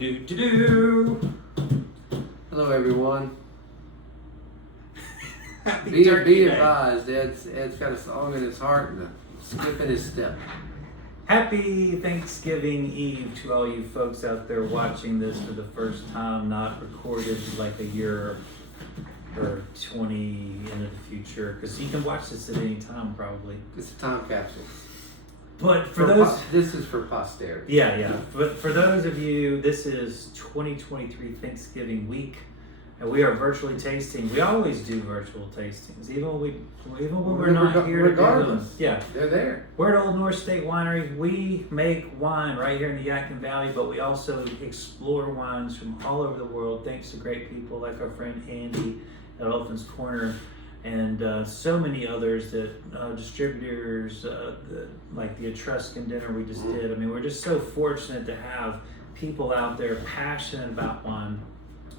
Do. Hello, everyone. Happy Be Turkey Day. advised, Ed's got a song in his heart and a skip in his step. Happy Thanksgiving Eve to all you folks out there watching this for the first time, not recorded like a year or 20 into the future, because you can watch this at any time probably. It's a time capsule. But for those, this is for posterity. yeah. But for those of you, this is 2023 Thanksgiving week, and we are virtually tasting. We always do virtual tastings, even when we're not here. Regardless, yeah, they're there. we're at Old North State Winery. We make wine right here in the Yadkin Valley, but we also explore wines from all over the world, thanks to great people like our friend Andy at Elephant's Corner, and so many others that distributors, like the Etruscan dinner we just did. I mean, we're just so fortunate to have people out there passionate about wine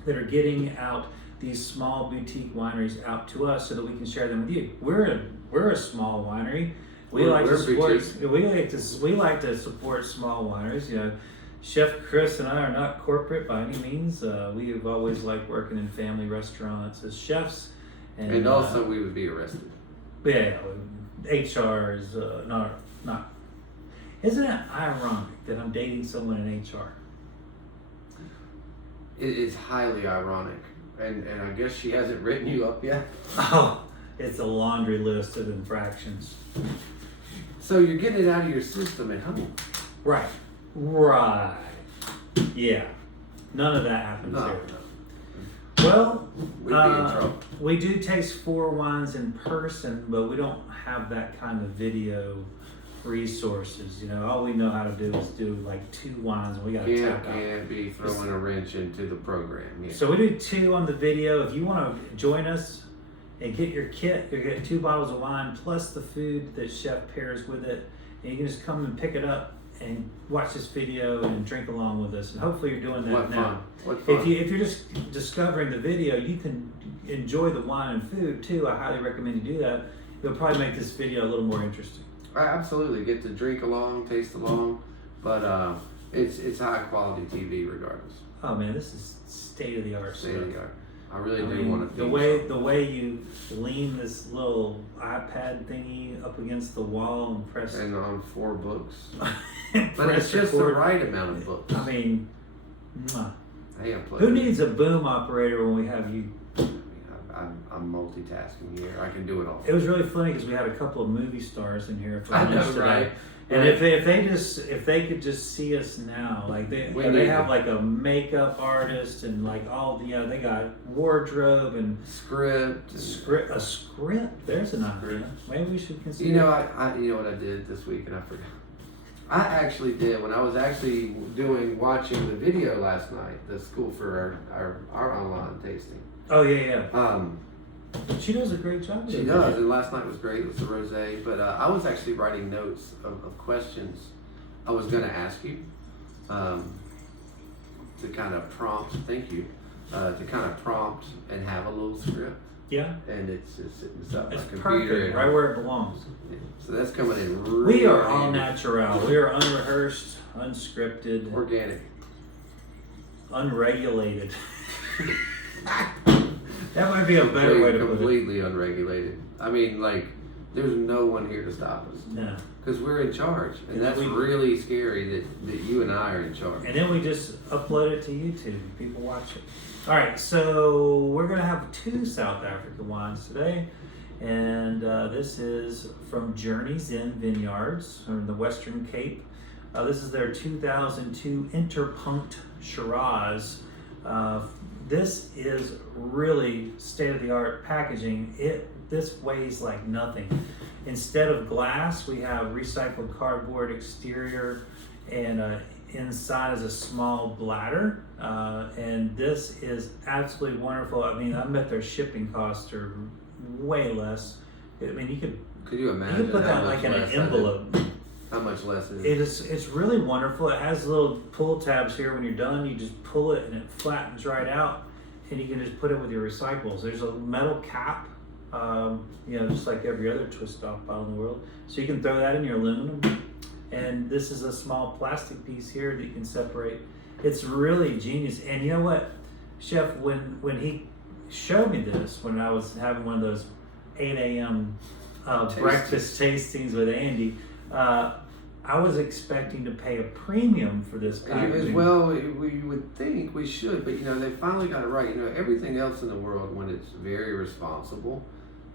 that are getting out these small boutique wineries out to us so that we can share them with you. We're a small winery. We like to support small wineries. You know, Chef Chris and I are not corporate by any means. We have always liked working in family restaurants as chefs. And also, we would be arrested. Yeah, HR is not. Isn't it ironic that I'm dating someone in HR? It is highly ironic, and I guess she hasn't written you up yet. Oh, it's a laundry list of infractions. So you're getting it out of your system at home. Right. Yeah. None of that happens here. No. Well, We'd be in trouble. we do taste 4 wines in person, but we don't have that kind of video resources. You know, all we know how to do is do like 2 wines, and we got to tap out. Can't be throwing a wrench into the program. Yeah. So we do 2 on the video. If you want to join us and get your kit, you get 2 bottles of wine plus the food that Chef pairs with it, and you can just come and pick it up and watch this video and drink along with us. And hopefully you're doing that What now. fun. What fun. If you're just discovering the video, you can enjoy the wine and food too. I highly recommend you do that. It'll probably make this video a little more interesting. I absolutely get to drink along, taste along, but it's high quality TV regardless. Oh man, this is state of the art stuff. State of the art. I really do want to. The way you lean this little iPad thingy up against the wall and press. And on 4 books. and But press it's just the record. right amount of books. I mean, mwah. Hey, I'm Who needs a boom operator when we have you? I'm multitasking here. I can do it all. It was really funny because we had a couple of movie stars in here for I lunch know, today. right? And Right. if they could just see us now, like they need have to- like a makeup artist and like all they got wardrobe and Script. a script. There's an idea. Maybe we should consider. You know, you know what I did this week, and I forgot. I actually did when I was actually watching the video last night. The school for our online tasting. Oh yeah. She does a great job. She does, and last night was great. It was the rosé, but I was actually writing notes of questions I was going to ask you to kind of prompt. Thank you. To kind of prompt and have a little script. Yeah. And it's sitting beside It's my computer. perfect, right where it belongs. Yeah. So that's coming in really We are all handy. natural. We are unrehearsed, unscripted, Organic. unregulated. That might be a better way to put it. Completely unregulated. I mean, like, there's no one here to stop us. No. Because we're in charge. And Yeah, that's really scary that you and I are in charge. And then we just upload it to YouTube. People watch it. All right, so we're going to have 2 South African wines today. And this is from Journeys Inn Vineyards from the Western Cape. This is their 2002 Interpunct Shiraz. This is really state-of-the-art packaging. This weighs like nothing. Instead of glass, we have recycled cardboard exterior, and inside is a small bladder. And this is absolutely wonderful. I mean, I bet their shipping costs are way less. I mean, you Could you imagine? could put how that much like in an less envelope. How much less is it? It's really wonderful. It has little pull tabs here. When you're done, you just pull it and it flattens right out, and you can just put it with your recyclables. There's a metal cap, just like every other twist off bottle in the world. So you can throw that in your aluminum. And this is a small plastic piece here that you can separate. It's really genius. And you know what, Chef, when he showed me this, when I was having one of those 8 a.m. Breakfast tastings with Andy, I was expecting to pay a premium for this packaging. Well, we would think we should, but they finally got it right. Everything else in the world, when it's very responsible,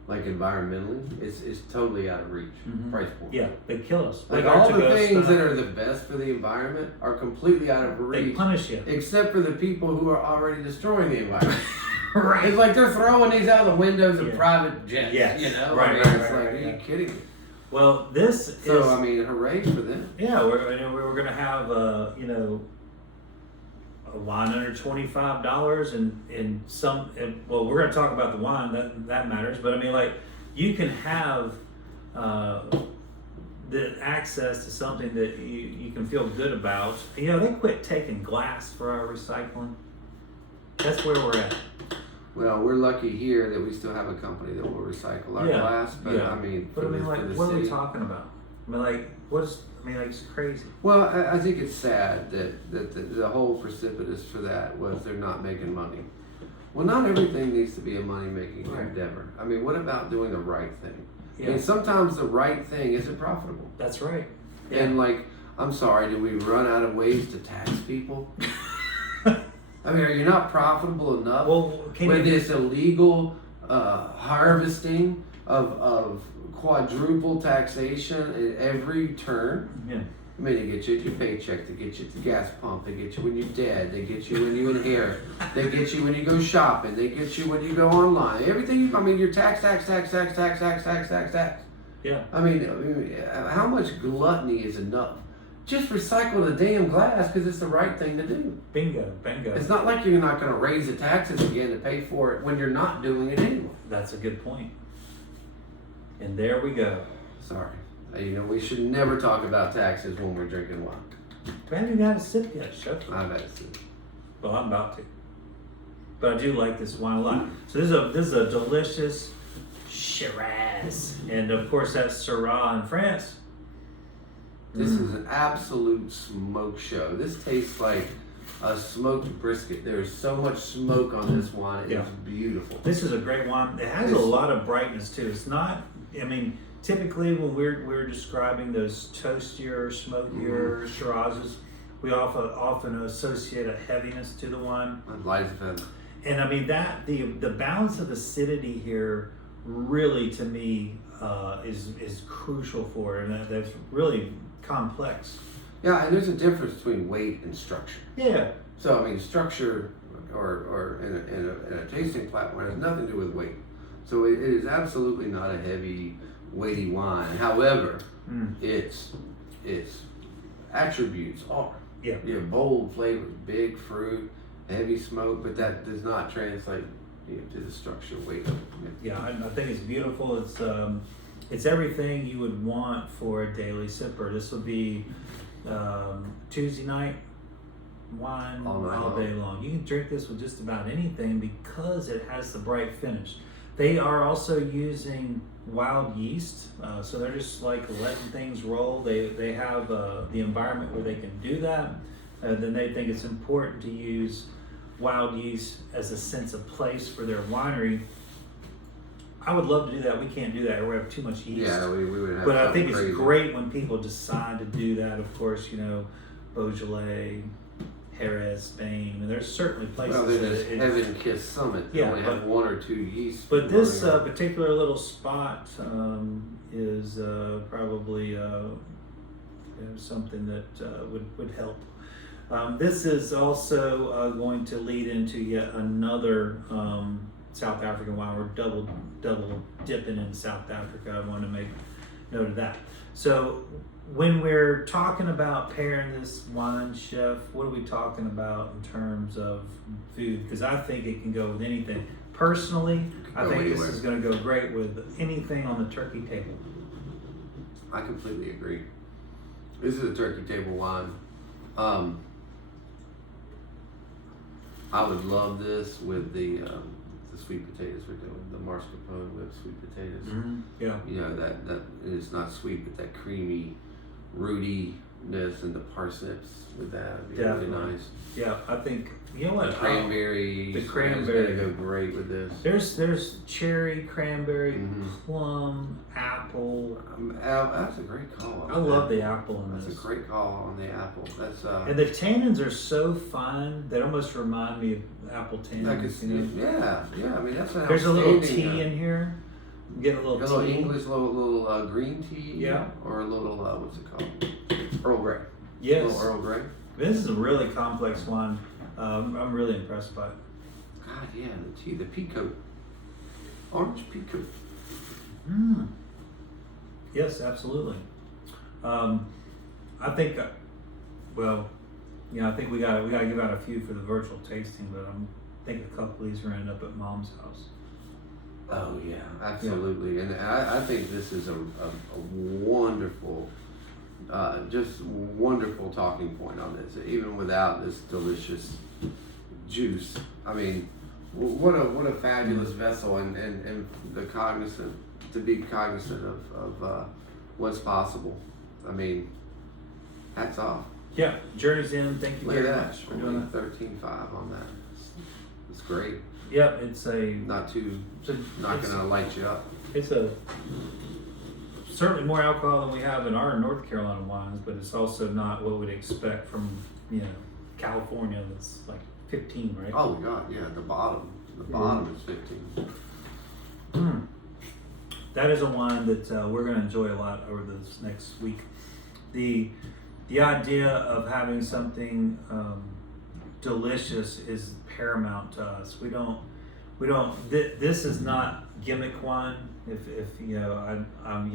like environmentally, it's totally out of reach. Price point. Yeah, they kill us. Like all the things that are the best for the environment are completely out of reach. They punish you. Except for the people who are already destroying the environment. Right. It's like they're throwing these out the windows of private jets. Yes. Right. Are you kidding me? Well, this is. So hooray for them. Yeah, we're gonna have a wine under $25 and some. Well, we're gonna talk about the wine that matters, but I mean, like, you can have the access to something that you can feel good about. They quit taking glass for our recycling. That's where we're at. Well, we're lucky here that we still have a company that will recycle our glass. But what are we talking about? It's crazy. Well, I think it's sad that the whole precipitous for that was they're not making money. Well, not everything needs to be a money-making endeavor. I mean, what about doing the right thing? Yeah. I mean, sometimes the right thing isn't profitable. That's right. Yeah. And I'm sorry, did we run out of ways to tax people? I mean, are you not profitable enough with this illegal harvesting of quadruple taxation at every turn? Yeah. I mean, they get you at your paycheck, they get you at the gas pump, they get you when you're dead, they get you when you inherit, they get you when you go shopping, they get you when you go online. Everything, you're tax. Yeah. I mean, how much gluttony is enough? Just recycle the damn glass because it's the right thing to do. Bingo. It's not like you're not going to raise the taxes again to pay for it when you're not doing it anyway. That's a good point. And there we go. Sorry. We should never talk about taxes when we're drinking wine. I haven't had a sip yet, Chef. I've had a sip. Well, I'm about to. But I do like this wine a lot. So this is a delicious Shiraz. And of course that's Syrah in France. This is an absolute smoke show. This tastes like a smoked brisket. There's so much smoke on this wine. It's beautiful. This is a great wine. It has a lot of brightness too. It's not, typically when we're describing those toastier, smokier Shirazes, we often associate a heaviness to the wine. Light as a feather. And the balance of acidity here really, to me, is crucial for it, and that's really complex. Yeah, and there's a difference between weight and structure. Yeah. So structure or in a tasting platform has nothing to do with weight. So it is absolutely not a heavy, weighty wine. However, its attributes are. Yeah. You have bold flavors, big fruit, heavy smoke, but that does not translate to the structure weight. Yeah, I think it's beautiful. It's everything you would want for a daily sipper. This will be Tuesday night wine all day long. You can drink this with just about anything because it has the bright finish. They are also using wild yeast, so they're just letting things roll. They have the environment where they can do that. Then they think it's important to use wild yeast as a sense of place for their winery. I would love to do that. We can't do that. We have too much yeast. Yeah, we would have. But I think it's great when people decide to do that. Of course, Beaujolais, Jerez, Spain. And there's certainly places. Well, there's Heaven-Kissed Summit. They only have one or two yeast. But this particular little spot is probably something that would help. This is also going to lead into yet another South African wine. We're double dipping in South Africa. I want to make note of that. So when we're talking about pairing this wine, Chef, what are we talking about in terms of food? Because I think it can go with anything. Personally, I think this is going to go great with anything on the turkey table. I completely agree. This is a turkey table wine. I would love this with the sweet potatoes we're doing, the mascarpone whipped sweet potatoes. Mm-hmm. Yeah. That it's not sweet, but that creamy, rooty and the parsnips with that would be really nice. Yeah, I think you know what cranberries. The cranberry go great with this. There's cherry, cranberry, plum, apple. That's a great call. I love the apple in this. That's a great call on the apple. That's and the tannins are so fine they almost remind me of apple tannins. Yeah. I mean that's there's a little tea in here. I'm getting a little tea. English, little green tea. Yeah. Or a little what's it called? Earl Grey. Yes. A little Earl Grey. This is a really complex one. I'm really impressed by it. God, yeah, the tea, the peacoat, orange peacoat. Yes, absolutely. I think, I think we got to give out a few for the virtual tasting, but I think a couple of these are end up at Mom's house. Oh yeah, absolutely, and I think this is a wonderful. Just wonderful talking point on this, even without this delicious juice. I mean, what a fabulous vessel, and to be cognizant of what's possible. I mean, hats off. Yeah, Journey's In. Thank you very much for doing that. 13.5 on that. It's great. Yep, it's not gonna light you up. It's certainly more alcohol than we have in our North Carolina wines, but it's also not what we'd expect from California. That's like 15, right? Oh God, yeah. The bottom is 15. That is a wine that we're going to enjoy a lot over this next week. The idea of having something delicious is paramount to us. We don't. This is not gimmick wine. If I'm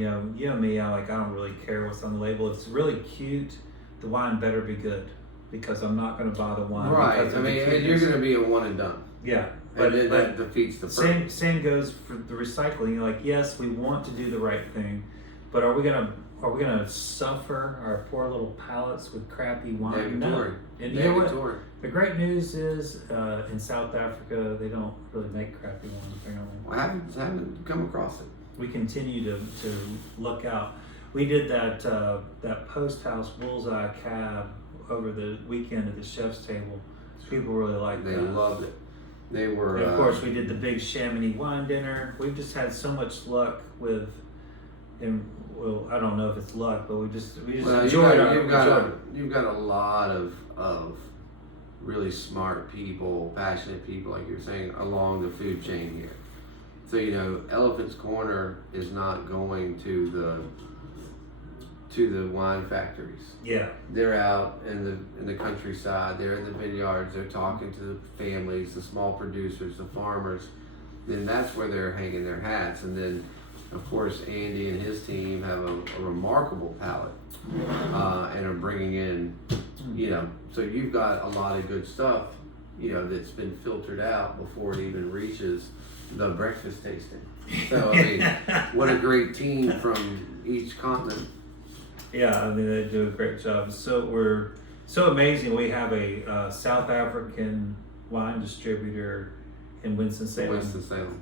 me, I don't really care what's on the label. If it's really cute, the wine better be good, because I'm not going to buy the wine. Right. I mean, and you're going to be a one and done. Yeah. But that defeats the purpose. Same goes for the recycling. Like, yes, we want to do the right thing, but are we gonna suffer our poor little palates with crappy wine? No. And you know what? The great news is in South Africa they don't really make crappy wine apparently. Well, I haven't come across it. We continue to look out. We did that Post House Bullseye Cab over the weekend at the chef's table. People really liked that. They loved it. They were. And of course, we did the big Chamonix wine dinner. We've just had so much luck with, I don't know if it's luck, but we just enjoyed it. You've got a lot of really smart people, passionate people, like you're saying, along the food chain here. So Elephant's Corner is not going to the wine factories. Yeah, they're out in the countryside. They're in the vineyards. They're talking to the families, the small producers, the farmers. Then that's where they're hanging their hats. And then, of course, Andy and his team have a remarkable palate and are bringing in, So you've got a lot of good stuff, that's been filtered out before it even reaches the breakfast tasting. So I mean, what a great team from each continent. Yeah, I mean they do a great job. So we're so amazing. We have a South African wine distributor in Winston-Salem.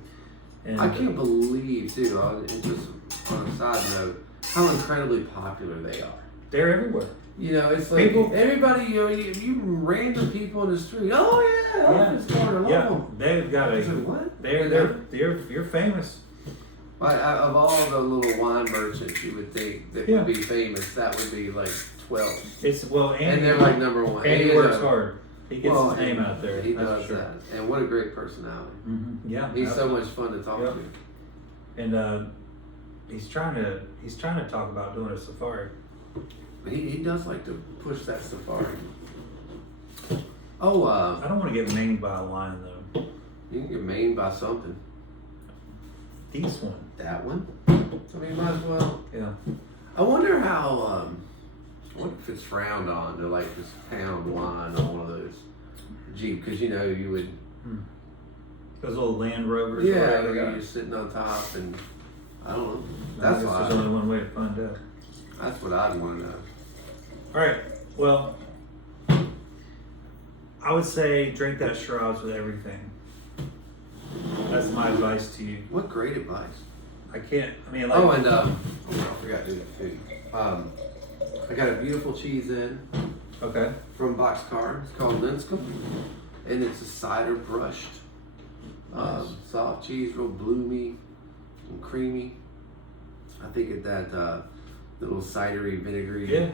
And I can't believe too. Just on a side note, how incredibly popular they are. They're everywhere. It's like everybody. You random people in the street. Oh yeah, Elephant's Corner. Love them. They've got what? You're famous. Of all the little wine merchants you would think that would be famous, that would be like 12. And they're like number one. Andy works hard. He gets his name out there. He does that. And what a great personality. Mm-hmm. Yeah, he's so much fun to talk to. And he's trying to talk about doing a safari. He does like to push that safari. Oh, I don't want to get mained by a lion though. You can get mained by something. This one. That one? I mean, might as well. Yeah. I wonder how, what if it's frowned on to like just pound wine on one of those Jeep? Because you would. Those little Land Rovers. Yeah, you're just sitting on top and I don't know. That's why. There's only one way to find out. That's what I'd want to know. All right. Well, I would say drink that Shiraz with everything. That's my advice to you. What great advice. I mean, I forgot to do the food. I got a beautiful cheese in. Okay. From Boxcar. It's called Linscomb, and it's a cider brushed. Nice. Soft cheese, real bloomy and creamy. I think that little cidery, vinegary,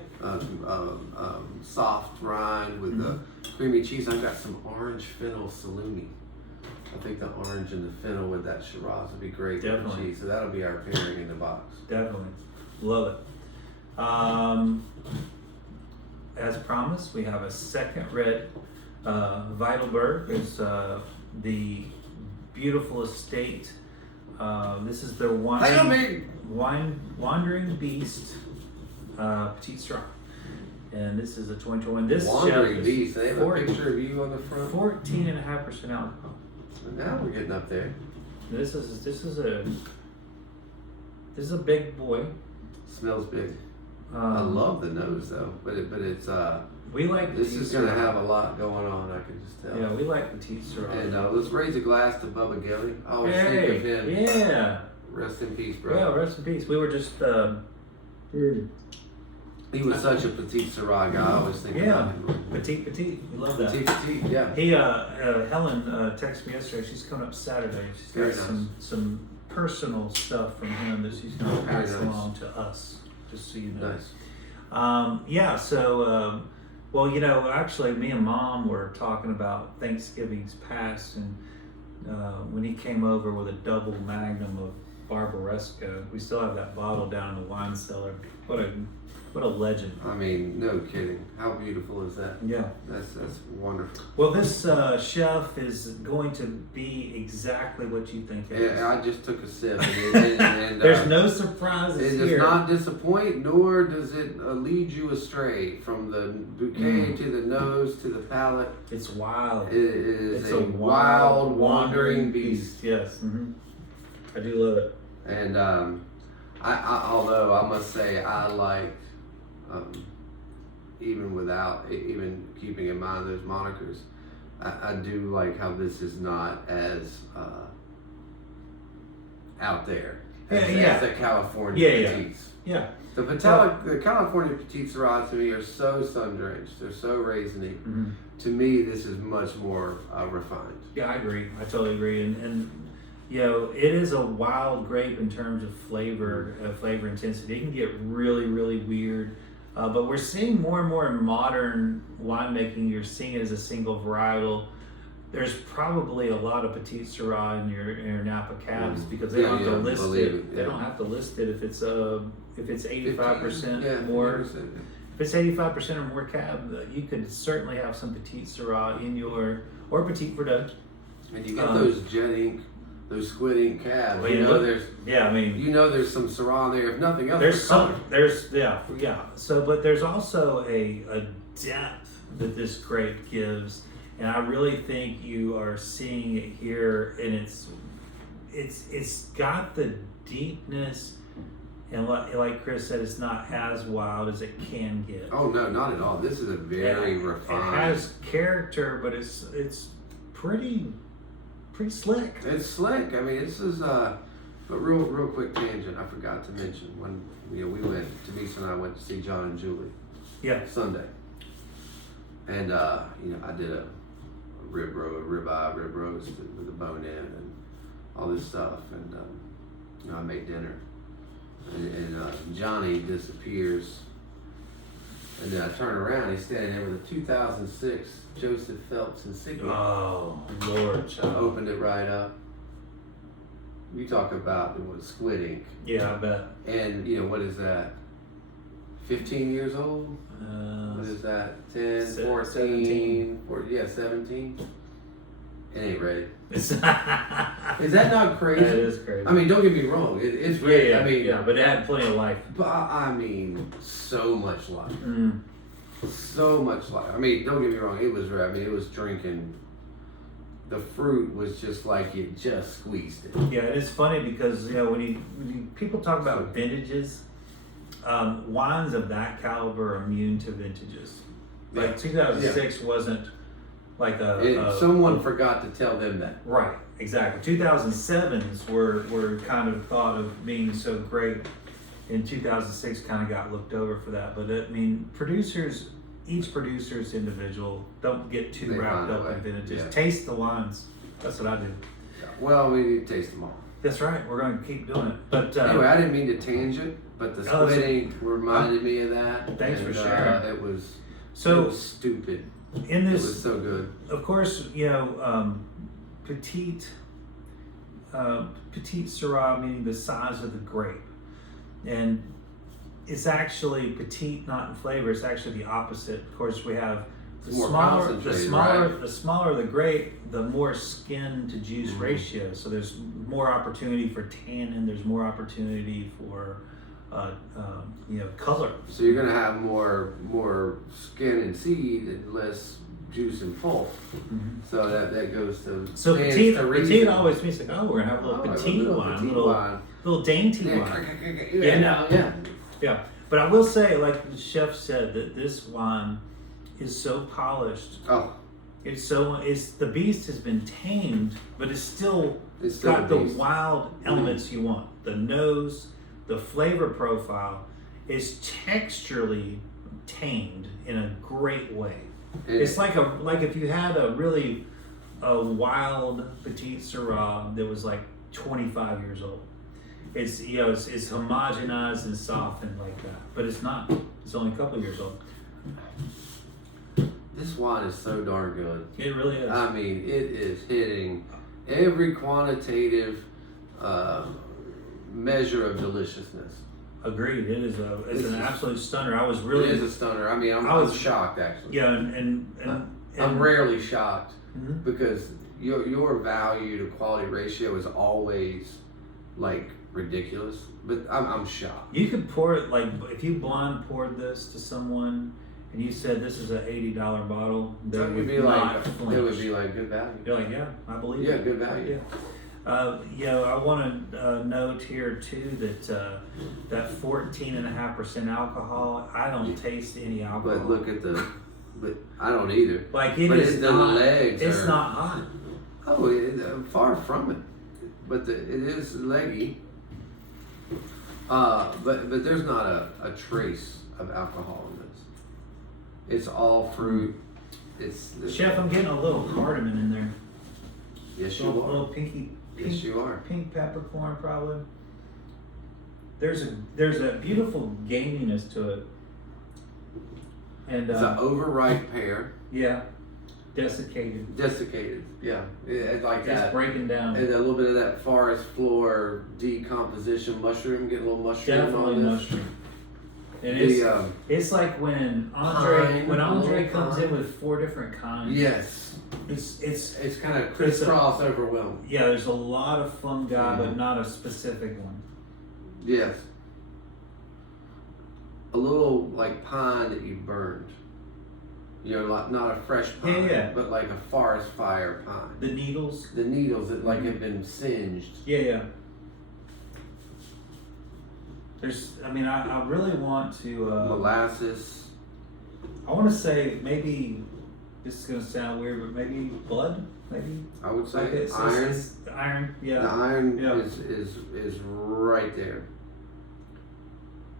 soft rind with the creamy cheese. I've got some orange fennel salumi. I think the orange and the fennel with that Shiraz would be great with the cheese. So that'll be our pairing in the box. Definitely. Love it. As promised, we have a second red. Wildeberg is the beautiful estate. This is their Wandering Beast Petite Sirah. And this is a 2021. This Wandering Beast. They have a picture of you on the front. 14.5% alcohol. Now we're getting up there. This is a big boy. Smells big. I love the nose though, but it's we like this is gonna have a lot going on. I can just tell. Yeah, we like Petite Sirah. And let's raise a glass to Bubba Gilly. I always think of him. Yeah. Rest in peace, bro. Yeah, rest in peace. We were just. He was such a Petite Sirah guy. I always think about him. Petite. We love that. Petite, yeah. He Helen texted me yesterday. She's coming up Saturday. She's got some personal stuff from him that she's going to pass along to us. Just so you know. Nice. So, well, actually, me and Mom were talking about Thanksgiving's past, and when he came over with a double magnum of Barbaresco, we still have that bottle down in the wine cellar. What a legend. I mean, no kidding. How beautiful is that? Yeah. That's wonderful. Well, this chef is going to be exactly what you think it is. Yeah, I just took a sip. And there's no surprises here. It does not disappoint, nor does it lead you astray from the bouquet to the nose to the palate. It's wild. It is a wild, wandering beast. Yes. I do love it. And although I must say I like, even without even keeping in mind those monikers, I do like how this is not as out there as the California Petites. Yeah. The California Petite Sirahs to me are so sun-drenched. They're so raisiny. To me, this is much more refined. Yeah, I agree. I totally agree. And it is a wild grape in terms of flavor intensity. It can get really, really weird. But we're seeing more and more in modern winemaking, you're seeing it as a single varietal. There's probably a lot of Petite Sirah in your Napa cabs because they don't have to list it. They don't have to list it if it's 85% more. If it's 85% or more cab, you could certainly have some Petite Sirah in your Petit Verdot. And you get those jet ink. Those squid ink cabs, well, there's there's some Syrah there. If nothing else, So, but there's also a depth that this grape gives, and I really think you are seeing it here. And it's got the deepness, and like Chris said, it's not as wild as it can get. Oh no, not at all. This is a very refined. It has character, but it's pretty slick. It's slick. I mean, this is but real quick tangent. I forgot to mention when we went. Tamisa and I went to see John and Julie. Yeah. Sunday. And I did a rib roast with a bone in and all this stuff, and I made dinner, and Johnny disappears, and then I turn around. He's standing there with a 2006 Joseph Phelps insignia. Oh, Lord, child. Opened it right up. You talk about squid ink. Yeah, I bet. And what is that? 15 years old? What is that? 10, 14, 17? It ain't ready. Is that not crazy? That is crazy. I mean, don't get me wrong. It's ready. But it had plenty of life. But I mean, so much life. So much life. I mean, don't get me wrong. It was drinking. The fruit was just like you just squeezed it. Yeah, it's funny because when people talk about vintages, wines of that caliber are immune to vintages. Like 2006 wasn't like someone forgot to tell them that. Right, exactly. 2007s were kind of thought of being so great. in 2006 kind of got looked over for that. But I mean, each producer is individual. Don't get too wrapped up in vintages. Yeah. Taste the wines. That's what I do. Well, we need to taste them all. That's right. We're going to keep doing it. But anyway, I didn't mean to tangent, but the split ink reminded me of that. Thanks for sharing. It was stupid. In this, it was so good. Of course, Petite Sirah, meaning the size of the grape, and it's actually petite, not in flavor. It's actually the opposite. Of course, we have the smaller the grape, the more skin to juice ratio. So there's more opportunity for tannin. There's more opportunity for color. So you're gonna have more skin and seed and less juice and pulp. Mm-hmm. So that goes to petite always means like, we're gonna have a little petite wine, little dainty wine. Yeah. But I will say, like the chef said, that this wine is so polished. Oh. The beast has been tamed, but it's still got the wild elements you want. The nose, the flavor profile is texturally tamed in a great way. It's like if you had a wild Petite Sirah that was like 25 years old. It's it's homogenized and softened like that, but it's not. It's only a couple of years old. This wine is so darn good. It really is. I mean, it is hitting every quantitative measure of deliciousness. Agreed. It is it's an absolute stunner. It is a stunner. I mean, I was shocked actually. Yeah, and I'm rarely shocked because your value to quality ratio is always like ridiculous. But I'm shocked. You could pour it like if you blind poured this to someone and you said this is an $80 bottle, they would be like good value. You're like, yeah, I believe it. Yeah, good value. Yeah. I want to note here too that 14.5% alcohol. I don't taste any alcohol. But look at but I don't either. Like it's not hot. Oh, far from it. But it is leggy. But there's not a trace of alcohol in this. It's all fruit. Chef, I'm getting a little cardamom in there. Yes, you are. A little pinky. Yes, you are. Pink peppercorn, probably. There's a beautiful gaminess to it, and it's an overripe pear. Yeah, desiccated. Yeah, like that. It's breaking down. And a little bit of that forest floor decomposition mushroom. Get a little mushroom Definitely on this. Mushroom. And it's like when Andre comes in with 4 different kinds. Yes. It's kind of crisscross overwhelming. Yeah, there's a lot of fungi, but not a specific one. Yes. A little like pine that you burned. Like not a fresh pine, but like a forest fire pine. The needles that like have been singed. Yeah. I really want to molasses. I want to say maybe this is gonna sound weird, but maybe blood. Maybe I would say iron. Iron, yeah. The iron is right there.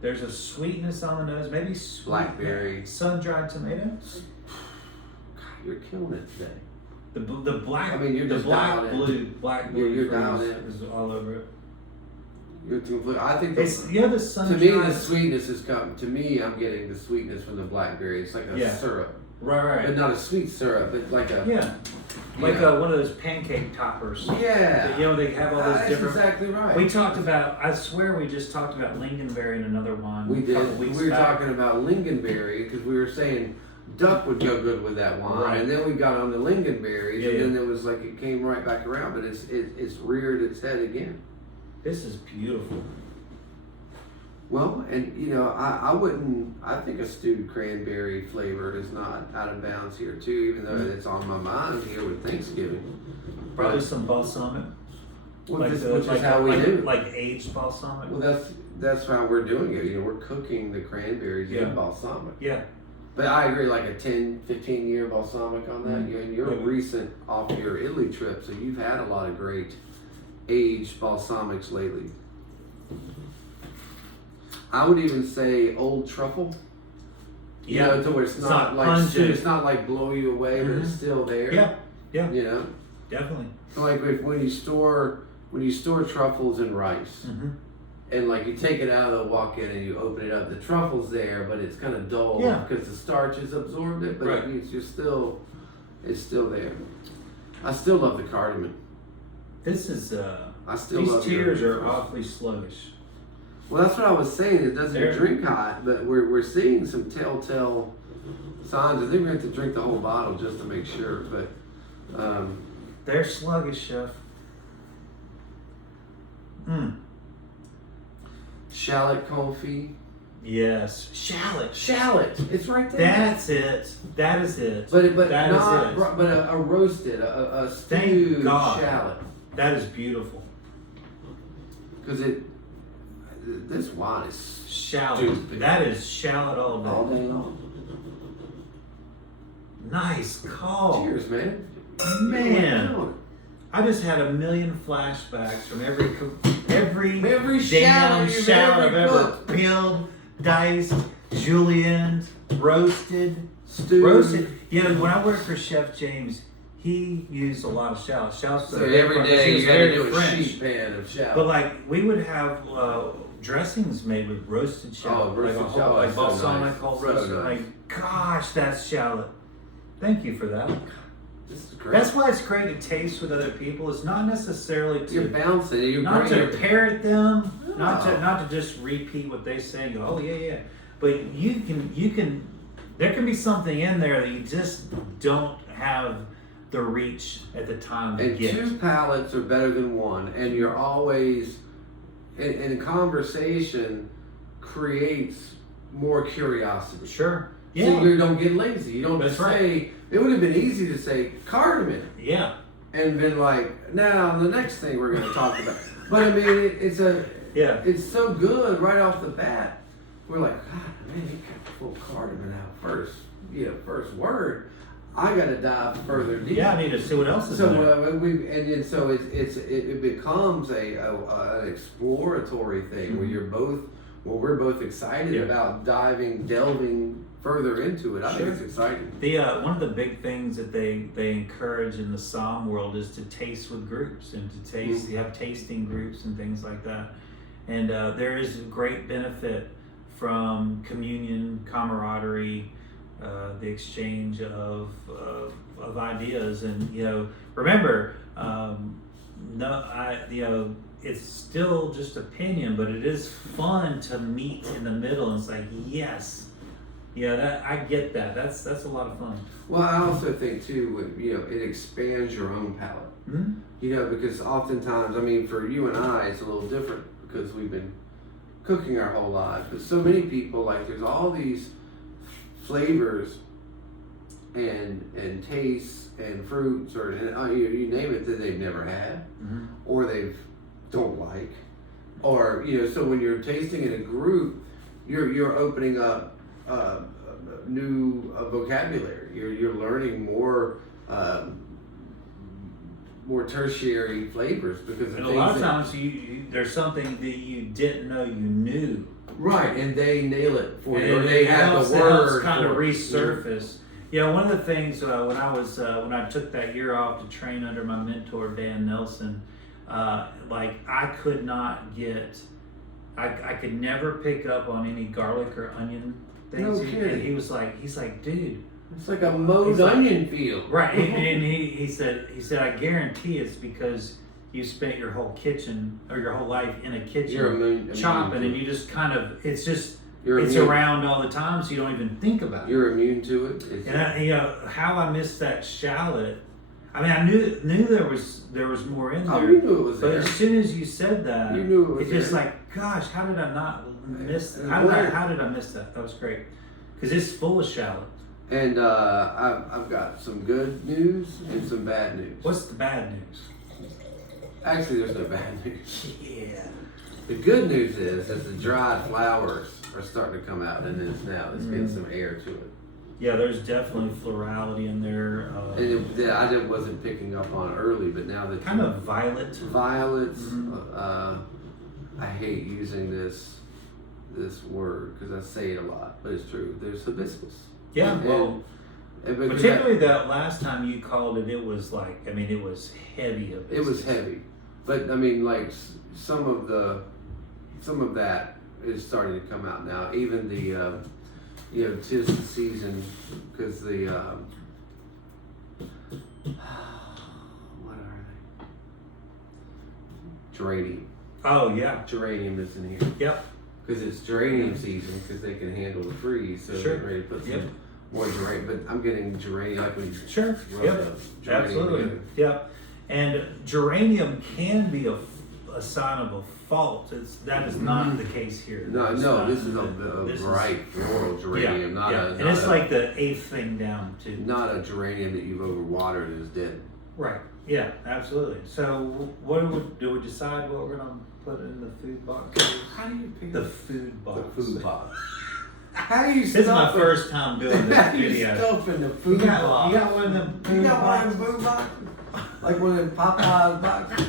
There's a sweetness on the nose, maybe blackberry, sun-dried tomato. God, you're killing it today. The black. I mean, you're just black blue. You're dialed in. Is all over it. I think the sun. To me, the sweetness is coming. To me, I'm getting the sweetness from the blackberry. It's like a syrup. Right. But not a sweet syrup, but like a one of those pancake toppers. Yeah. They have all those different. That's exactly right. We talked about. I swear, we just talked about lingonberry in another wine. We did. We were talking about lingonberry because we were saying duck would go good with that wine, and then we got on the lingonberries, and then it was like it came right back around, but it's reared its head again. This is beautiful. Well, and I think a stewed cranberry flavored is not out of bounds here too, even though it's on my mind here with Thanksgiving. Probably some balsamic. Which is how we do. Like aged balsamic. Well, that's how we're doing it. We're cooking the cranberries in balsamic. Yeah. But I agree, like a 10, 15 year balsamic on that. And you're recent off your Italy trip, so you've had a lot of great aged balsamics lately. I would even say old truffle. You know, to where it's not like pungent. It's not like blow you away, but it's still there. Yeah. You know, definitely. Like when you store truffles in rice, and like you take it out of the walk-in and you open it up, the truffle's there, but it's kind of dull because the starch has absorbed it. But it's still there. I still love the cardamom. This is these tears are awfully sluggish. Well, that's what I was saying. It doesn't drink hot, but we're seeing some telltale signs. I think we have to drink the whole bottle just to make sure. But they're sluggish, Chef. Shallot confit. Yes, shallot. It's right there. That's it. That is it. But a roasted, a stewed shallot. That is beautiful. Because this wine is shallot. stupid. That is shallot all day. All day long. Nice call. Cheers, man. Man, I just had a million flashbacks from every shallot damn shallot I've ever cooked. peeled, diced, julienned, roasted, Stewed. roasted. Yeah, when I worked for Chef James, he used a lot of shallots. So every day you got to do a sheet pan of shallot. But like we would have dressings made with roasted shallot, roasted shallot, like so balsamic, nice. whole So roasted. nice. Like, gosh, that's shallot. Thank you for that. This is great. That's why it's great to taste with other people. It's not necessarily You're to bouncing. You're not great. to parrot them, No. not to just repeat what they say and go, oh yeah. But you can there can be something in there that you just don't have the reach at the time to And get. two palates are better than one, and you're always in conversation creates more curiosity. Sure. So Yeah. you don't get lazy. You don't That's just say. It would have been easy to say cardamom. Yeah. And been like, now the next thing we're going to talk about. But I mean, it's so good right off the bat. We're like, God, man, you got full cardamom out first. First word. I got to dive further deep. Yeah, I need to see what else is in there. So it becomes an exploratory thing where we're both excited about delving further into it. I think it's exciting. One of the big things that they encourage in the Somm world is to taste with groups and to taste. You have tasting groups and things like that, and there is great benefit from communion, camaraderie, the exchange of ideas, and remember, it's still just opinion, but it is fun to meet in the middle. And it's like, yes. Yeah, I get that. That's a lot of fun. Well, I also think too, it expands your own palate. Mm-hmm. Because oftentimes, I mean, for you and I, it's a little different because we've been cooking our whole lives. But so many people, like, there's all these flavors and tastes and fruits or you name it that they've never had, or they don't like, or So when you're tasting in a group, you're opening up new vocabulary. You're learning more tertiary flavors because of and a lot of times there's something that you didn't know you knew. Right, and they nail it for you. Or And they it have helps, the word kind of for it. resurface. One of the things when I took that year off to train under my mentor Dan Nelson, I could not get. I could never pick up on any garlic or onion things. No kidding. And he's like, dude. It's like a mowed onion field. Right. And he said, I guarantee it's because you spent your whole kitchen or your whole life in a kitchen chopping, and you just kind of, it's around all the time, so you don't even think about it. You're immune to it. And how I missed that shallot. I mean, I knew there was more in there. Oh, you knew it was but there. As soon as you said that, you knew it was it's just there. like, gosh, how did I not miss that? And How did I miss that? That was great. Because it's full of shallot. And I've got some good news and some bad news. What's the bad news? Actually, there's no bad news. Yeah. The good news is that the dried flowers are starting to come out, and it's getting some air to it. Yeah, there's definitely florality in there. And I wasn't picking up on it early, but now that kind of violet. Violets. I hate using this this word because I say it a lot, but it's true. There's hibiscus. Yeah, well, particularly that last time you called it, it was like, I mean, it was heavy hibiscus. It was heavy, but I mean, like some of that is starting to come out now. Even the, 'tis the season because the, what are they? Geranium. Oh yeah, Geranium is in here. Yep. Because it's geranium season because they can handle the freeze, so Sure. they're ready to put some more geranium. But I'm getting geranium like when you Sure. rub Yep. the geranium Absolutely. together. Yep. And geranium can be a sign of a fault. That is not the case here. No, this is a this bright floral geranium, not a. And it's like the 8th thing down too. Not a geranium that you've overwatered and is dead. Right. Yeah. Absolutely. So, what do we decide what we're gonna put in the food box? How do you pick The food box. the food box? How do you This is my first time doing this How do you video. stuff in the food box? You got one of them You food got one of boxes? them food boxes? Like one of them Popeyes boxes?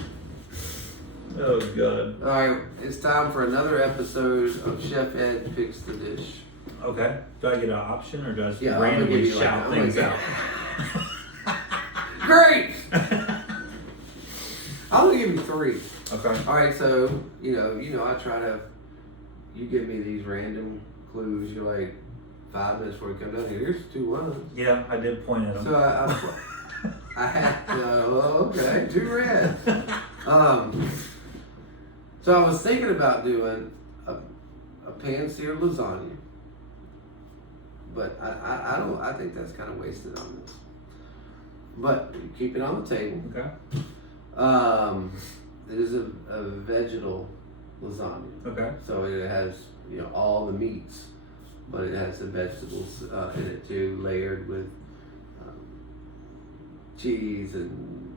Oh God. Alright, it's time for another episode of Chef Ed Picks the Dish. Okay. Do I get an option or do I just Yeah, I'm gonna randomly give you like- shout I'm gonna things give- out? Great! I'm gonna give you 3. Okay. Alright, so, I try to, you give me these random clues, you're like, 5 minutes before you come down here, here's 2 ones. Yeah, I did point at them. So I had, okay, 2 red. So I was thinking about doing a pan-seared lasagna, but I think that's kind of wasted on this. But keep it on the table. Okay. It is a vegetal lasagna. Okay. So it has, all the meats, but it has the vegetables in it too, layered with cheese and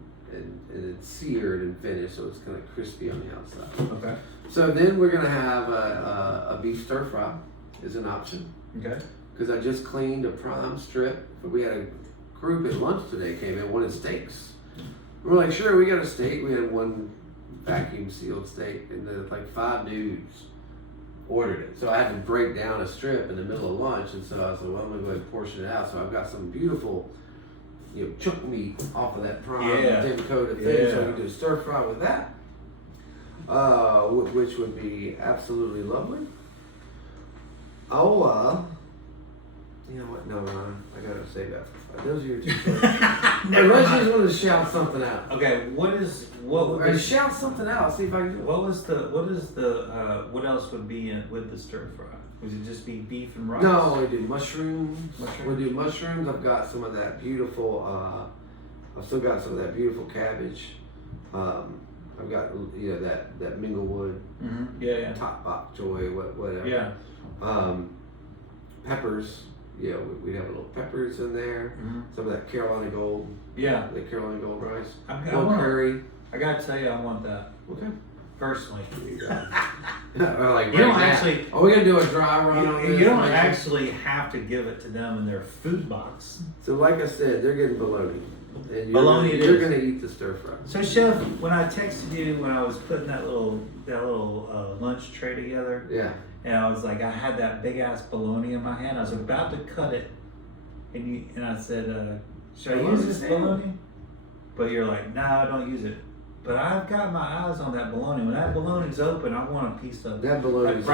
it's seared and finished, so it's kind of crispy on the outside. Okay. So then we're gonna have a beef stir fry is an option. Okay. Because I just cleaned a prime strip. We had a group at lunch today came in, wanted steaks. We're like, sure, we got a steak. We had one vacuum sealed steak, and then like 5 dudes ordered it. So I had to break down a strip in the middle of lunch, and so I was like, well, I'm gonna go ahead and portion it out. So I've got some beautiful, chunk meat off of that prime thin coated thing, so we can do a stir fry with that, which would be absolutely lovely. You know what? No, I gotta say that. Those are your 2 choices. Let's just want to shout something out. Okay. What would Or be, shout something out. See if I can do it. what else would be in with the stir fry? Would it just be beef and rice? No, we do mushrooms. Mushrooms? We do mushrooms. I've got some of that beautiful. I've still got some of that beautiful cabbage. I've got that minglewood. Mm-hmm. Yeah. Top bok choy, whatever. Yeah. Peppers. Yeah, we'd have a little peppers in there. Mm-hmm. Some of that Carolina Gold. Yeah. The Carolina Gold rice. Curry. I gotta tell you, I want that Okay. personally. Or like You don't right now. actually. Are we gonna do a dry run on this? You don't actually have to give it to them in their food box. So like I said, they're getting bologna. And Bologna it you're is. gonna eat the stir fry. So, Chef, when I texted you when I was putting that little lunch tray together, Yeah. and I was like, I had that big ass bologna in my hand. I was about to cut it, and I said, should I use this bologna? But you're like, nah, don't use it. But I've got my eyes on that bologna. When that bologna's open, I want a piece of That bologna's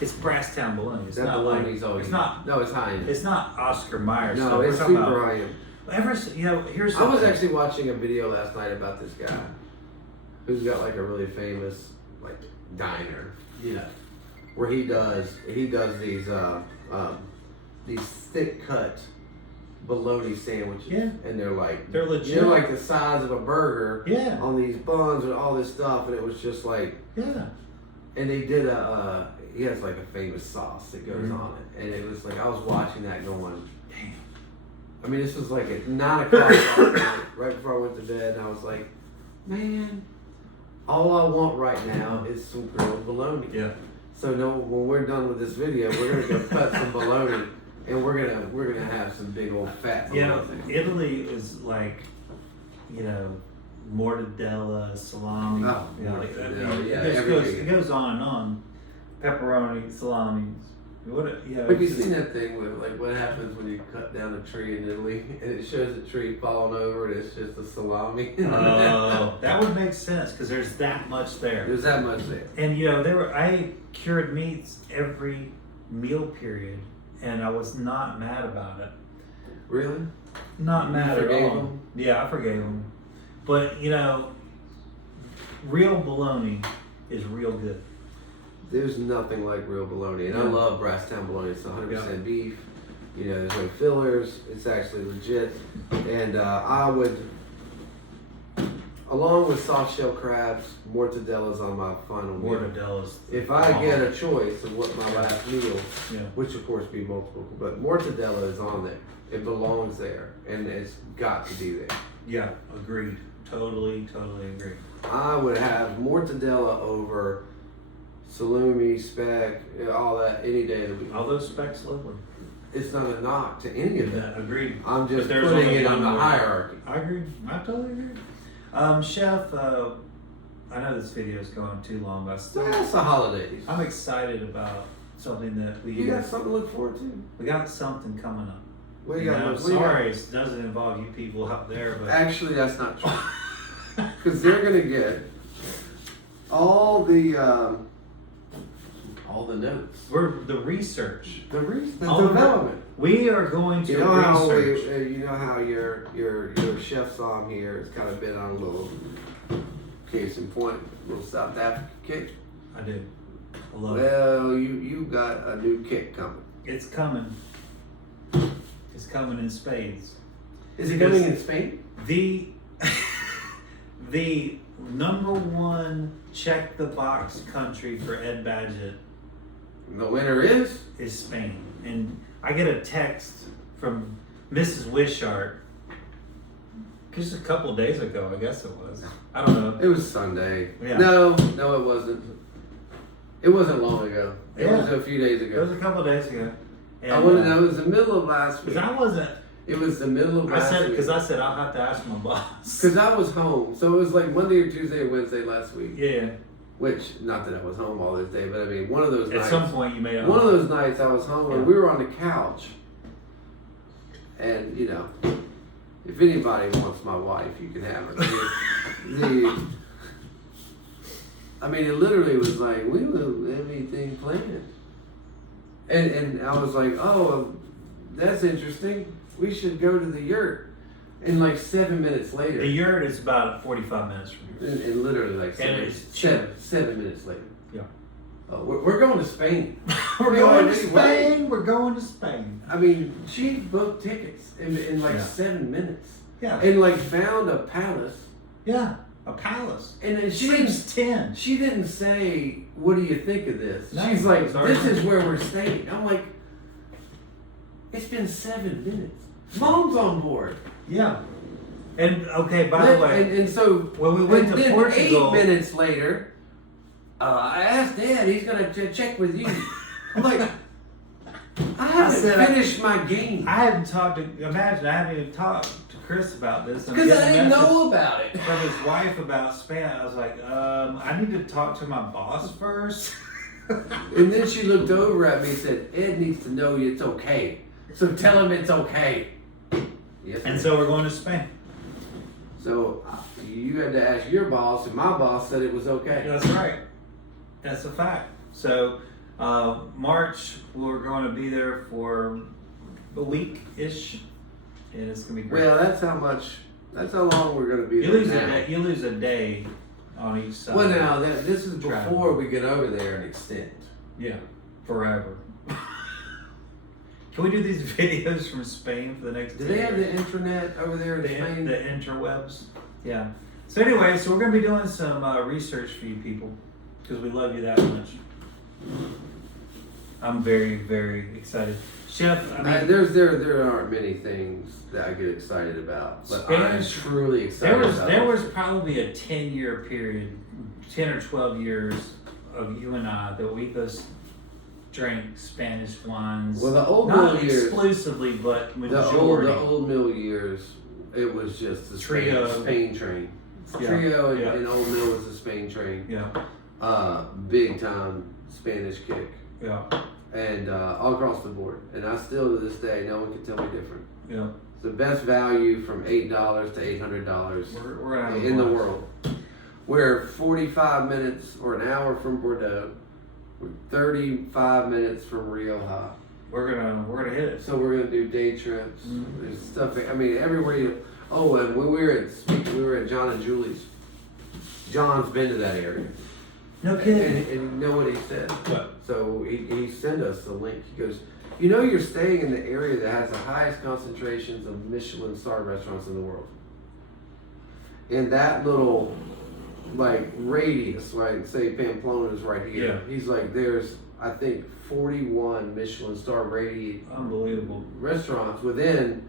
It's Brasstown bologna. It's that not bologna's like always. it's not. No, it's high end. It's not Oscar Mayer No, stuff. it's We're talking super about- high end. Here's I was something. actually watching a video last night about this guy who's got like a really famous like diner, where he does these thick cut bologna sandwiches, and they're legit. They're like the size of a burger, Yeah. on these buns and all this stuff, and it was just like, Yeah. and they did he has like a famous sauce that goes Mhm. on it, and it was like I was watching that going. Damn. I mean, this was like at 9 o'clock last night, right before I went to bed, and I was like, man, all I want right now is some grilled bologna. Yeah. So no, when we're done with this video, we're gonna go cut some bologna, and we're gonna have some big old fat bologna. Italy is like, mortadella, salami. Oh, like that. mortadella, yeah, It everything. goes on and on. pepperoni, salamis. Have you seen that thing with like what happens when you cut down a tree in Italy and it shows the tree falling over and it's just a salami? Oh, that would make sense because there's that much there. There's that much there. And I ate cured meats every meal period, and I was not mad about it. Really? Not mad at all. Him? Yeah, I forgave him. But real bologna is real good. There's nothing like real bologna, and I love Brasstown bologna. It's 100% beef. There's no fillers. It's actually legit. And I would, along with soft shell crabs, mortadella's on my final meal. Mortadella's. If I get a choice of what my last meal, which of course be multiple, but mortadella is on there. It belongs there, and it's got to be there. Yeah, agreed. Totally agreed. I would have mortadella over salumi, speck, all that any day of the week. All those specks lovely. It's not a knock to any of that. Agreed. I'm just putting it on the hierarchy. I agree. I totally agree. Chef, I know this video is going too long, but That's the holidays. I'm excited about something that we. You got something to look forward to? We got something coming up. What you got? Sorry, it doesn't involve you people out there, but actually, that's not true. Because they're gonna get all the notes. We're the research. The development. We are going to research. You know how your chef Sam here has kind of been on a little case in point, a little South African kick. I do. I love it. Well, you got a new kick coming. It's coming. It's coming in spades. Is it coming in Spain? The number one check the box country for Ed Badgett. The winner is Spain. And I get a text from Mrs. Wishart just a couple days ago, I guess it was. I don't know. It was Sunday. Yeah. No, it wasn't. It wasn't long ago. It was a few days ago. It was a couple days ago. And, I want to know, it was the middle of last week. Because I wasn't. It was the middle of last week. Because I said I'll have to ask my boss. Because I was home. So it was like Monday or Tuesday or Wednesday last week. Yeah. Which, not that I was home all this day, but I mean, one of those nights. At some point you made it One of those nights I was home and we were on the couch. And, if anybody wants my wife, you can have her. I mean, it literally was like, we don't have anything planned. And I was like, oh, that's interesting. We should go to the yurt. And like 7 minutes later. The yurt is about 45 minutes from here. And literally like 7 minutes later. Yeah. Oh, we're going to Spain. We're going to Spain. We're going to Spain. I mean, she booked tickets in like 7 minutes. Yeah. And like found a palace. Yeah. A palace. And then she Seems 10. She didn't say, what do you think of this? No, she's like, this is where we're staying. I'm like, it's been 7 minutes. Mom's on board. Yeah. And okay, by the way, and so when we went to Portugal, 8 minutes later, I asked Dad, he's gonna check with you. I'm like, I haven't finished my game. I haven't talked to. Imagine I haven't even talked to Chris about this. Because I didn't know about it. From his wife about Spain, I was like, I need to talk to my boss first. And then she looked over at me and said, Ed needs to know it's okay. So tell him it's okay. Yes. And so we're going to Spain. So you had to ask your boss, and my boss said it was okay. That's right. That's a fact. So March, we're going to be there for a week-ish, and it's going to be great. Well, that's how long we're going to be there. You lose a day on each side. Well, now, this is before we get over there and extend. Yeah, forever. Can we do these videos from Spain for the next Do they have the intranet over there in Spain? The interwebs. Yeah. So anyway, so we're going to be doing some research for you people because we love you that much. I'm very, very excited. Chef, I mean... there aren't many things that I get excited about, but I'm truly excited about There was probably a 10-year period, 10 or 12 years of you and I that we both drank Spanish wines. Well, the old not mill years, exclusively, but majority. The old mill years, it was just the Trio. Spain train. Yeah. Trio and Old Mill was the Spain train. Yeah. Big time Spanish kick. Yeah. And all across the board. And I still, to this day, no one can tell me different. Yeah. It's the best value from $8 to $800 We're in the world. We're 45 minutes or an hour from Bordeaux. We're 35 minutes from Rioja. We're gonna hit it. So we're gonna do day trips. There's stuff. I mean, everywhere you. Oh, and when we were at John and Julie's. John's been to that area. No kidding. And you know what he said? What? So he sent us the link. He goes, you know, you're staying in the area that has the highest concentrations of Michelin star restaurants in the world. In that little, like, radius, right? Say Pamplona is right here. Yeah. He's like, there's, I think, 41 Michelin star rated Unbelievable restaurants within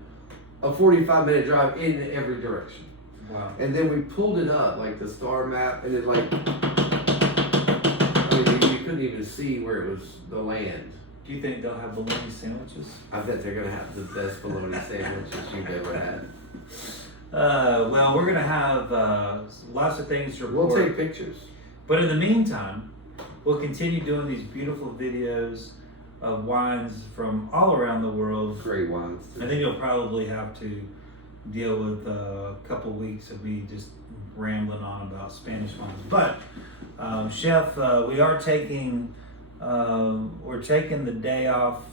a 45-minute drive in every direction. Wow. And then we pulled it up, like the star map, and it like, I mean, you couldn't even see where it was the land. Do you think they'll have bologna sandwiches? I bet they're gonna have the best bologna sandwiches you've ever had. Well, we're gonna have lots of things to report. We'll take pictures. But in the meantime, we'll continue doing these beautiful videos of wines from all around the world. Great wines. I think you'll probably have to deal with a couple weeks of me just rambling on about Spanish wines. But Chef, we are taking we're taking the day off.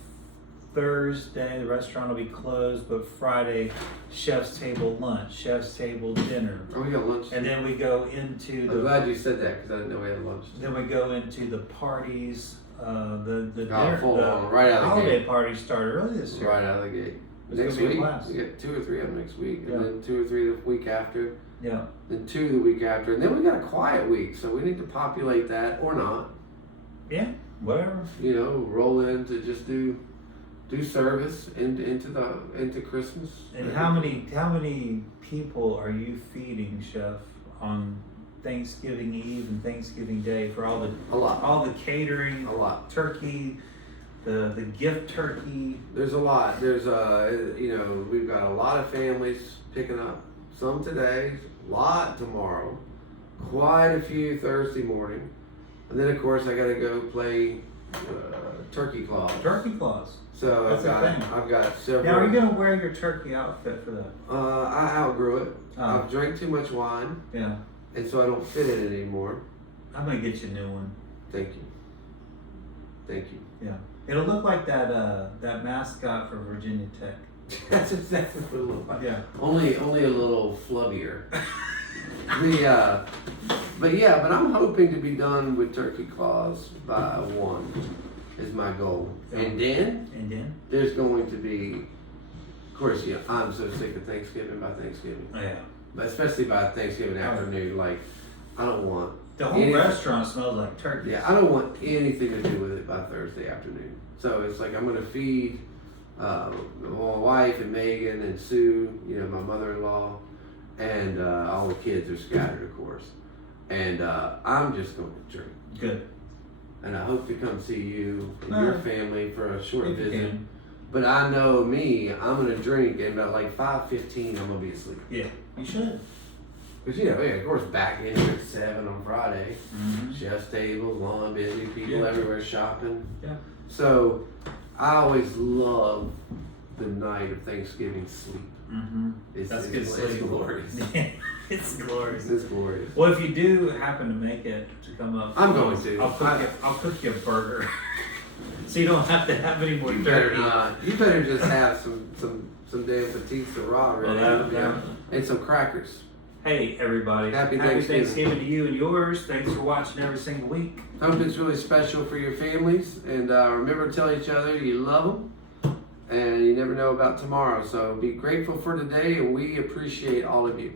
Thursday the restaurant will be closed, but Friday Chef's table lunch, Chef's table dinner. Oh, we got lunch. And then we go into I'm glad you said that because I didn't know we had lunch. Then we go into the parties. The Oh, full on, right out of the holiday gate. parties start early this year. Right out of the gate. It's Next gonna be a week, blast. we get 2 or 3 of them next week, Yeah. and then 2 or 3 the week after, Yeah. then 2 the week after, and then we got a quiet week, so we need to populate that or not. Yeah. Whatever. You know, roll in to just do service into Christmas. And how many people are you feeding, Chef, on Thanksgiving Eve and Thanksgiving Day for all A lot. the catering, A lot. turkey, the gift turkey? There's a lot. There's you know, we've got a lot of families picking up. Some today, a lot tomorrow, quite a few Thursday morning, and then of course I got to go play turkey claws. Turkey claws. So That's a thing. I've got several. Now, are you gonna wear your turkey outfit for that? I outgrew it. Oh. I've drank too much wine, Yeah. and so I don't fit in it anymore. I'm gonna get you a new one. Thank you. Thank you. Yeah. It'll look like that mascot for Virginia Tech. That's exactly what it looks like. Yeah. Only a little flubbier. But I'm hoping to be done with turkey claws by 1 is my goal. And then there's going to be, of course, you know, I'm so sick of Thanksgiving by Thanksgiving. Oh, yeah. But especially by Thanksgiving afternoon, like I don't want The whole restaurant smells like turkey. Yeah, I don't want anything to do with it by Thursday afternoon. So it's like I'm gonna feed my wife and Megan and Sue, you know, my mother-in-law, and all the kids are scattered, of course. And I'm just going to drink. Good. And I hope to come see you and your family for a short If you visit. can. But I know me, I'm gonna drink, and about like 5:15, I'm gonna be asleep. Yeah, you should. Because, you know, yeah, of course, back in here at 7 on Friday, Mm-hmm. chef's tables, lawn, busy, people everywhere shopping. Yeah. So I always love the night of Thanksgiving sleep. Mm-hmm. It's That's it's, good it's sleep. glorious. It's glorious. It's glorious. Well, if you do happen to make it to come up, I'm going to. I'll cook you a burger, so you don't have to have any more You better turkey. not. You better just have some damn petite sirah ready. Well, Yeah. And some crackers. Hey, everybody! Happy Thanksgiving to you and yours. Thanks for watching every single week. Hope it's really special for your families. And remember to tell each other you love them. And you never know about tomorrow. So be grateful for today, and we appreciate all of you.